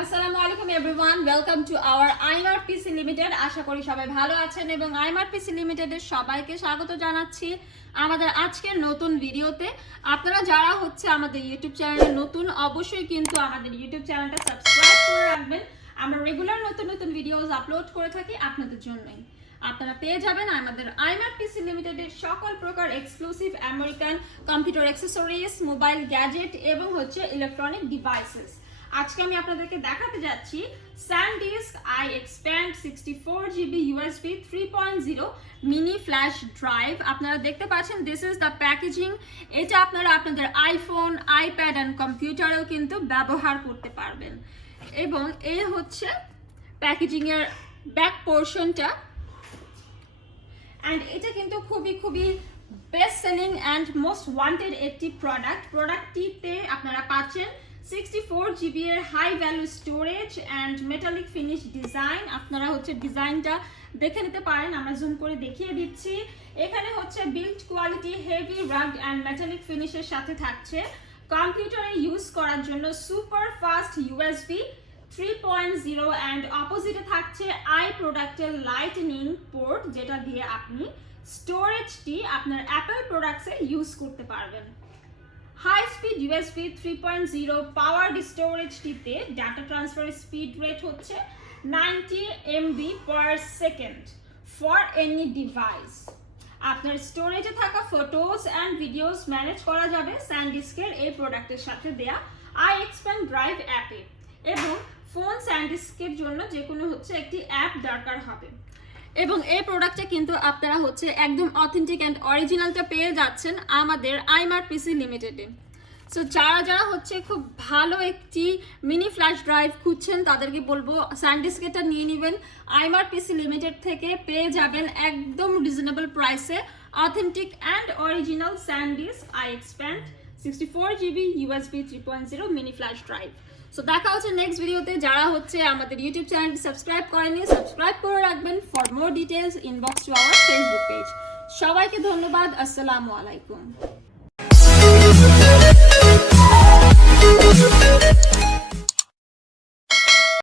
আসসালামু আলাইকুম everyone, welcome to our iMart Pc Ltd। আশা করি সবাই ভালো আছেন এবং iMart Pc Ltd এর সবাইকে স্বাগত জানাচ্ছি আমাদের আজকের নতুন ভিডিওতে। আপনারা যারা হচ্ছে আমাদের ইউটিউব চ্যানেলে নতুন, অবশ্যই কিন্তু আমাদের ইউটিউব চ্যানেলটা সাবস্ক্রাইব করে রাখবেন। আমরা রেগুলার নতুন নতুন ভিডিওস আপলোড করে থাকি আপনাদের জন্যই। আপনারা পেয়ে যাবেন আমাদের iMart Pc Ltd এর সকল প্রকার exclusive American computer accessories, mobile gadget এবং হচ্ছে ইলেকট্রনিক ডিভাইসেস। আজকে আমি আপনাদেরকে দেখাতে যাচ্ছি SanDisk iXpand 64GB USB 3.0 mini flash drive. আপনারা দেখতে পাচ্ছেন দিস ইজ দ্য প্যাকেজিং। এটা আপনারা আপনাদের আইফোন, আইপ্যাড অ্যান্ড কম্পিউটারেও কিন্তু ব্যবহার করতে পারবেন। এবং এই হচ্ছে প্যাকেজিং এর ব্যাক পোর্শনটা। অ্যান্ড এটা কিন্তু খুবই best selling and most wanted একটি প্রোডাক্টটিতে আপনারা পাচ্ছেন 64GB এর high value storage and metallic finish design. আপনারা হচ্ছে ডিজাইনটা দেখে নিতে পারেন, আমরা জুম করে দেখিয়ে দিচ্ছি। এখানে হচ্ছে build quality heavy rugged and metallic ফিনিশের সাথে থাকছে কম্পিউটারে ইউজ করার জন্য সুপার ফাস্ট USB 3.0 অ্যান্ড অপোজিটে থাকছে আই প্রোডাক্টের লাইটনিং পোর্ট, যেটা দিয়ে আপনি স্টোরেজটি আপনার অ্যাপল প্রোডাক্টসে ইউজ করতে পারবেন। হাই স্পিড USB 3.0 পাওয়ার্ড স্টোরেজটিতে ডাটা ট্রান্সফার স্পিড রেট হচ্ছে 90 MB per second for any device. আপনার স্টোরেজে থাকা ফটোজ অ্যান্ড ভিডিওস ম্যানেজ করা যাবে SanDisk'ের এই প্রোডাক্টের সাথে দেয়া iXpand ড্রাইভ অ্যাপে। এবং ফোন SanDisk'ের জন্য যে কোনো হচ্ছে একটি অ্যাপ দরকার হবে। এবং এই প্রোডাক্টটা কিন্তু আপনারা হচ্ছে একদম অথেন্টিক অ্যান্ড অরিজিনালটা পেয়ে যাচ্ছেন আমাদের iMart Pc Ltd। সো যারা হচ্ছে খুব ভালো একটি মিনি ফ্ল্যাশ ড্রাইভ খুঁজছেন তাদেরকে বলবো SanDisk'টা নিয়ে নেবেন। iMart Pc Ltd থেকে পেয়ে যাবেন একদম রিজনেবল প্রাইসে authentic and original SanDisk iXpand 64GB USB 3.0 mini flash drive. So দেখা হচ্ছে নেক্সট ভিডিওতে। যারা হচ্ছে আমাদের ইউটিউব চ্যানেলটি সাবস্ক্রাইব করেনি, সাবস্ক্রাইব করে রাখবেন। For more details inbox to our Facebook page. সবাইকে ধন্যবাদ। আসসালামু আলাইকুম।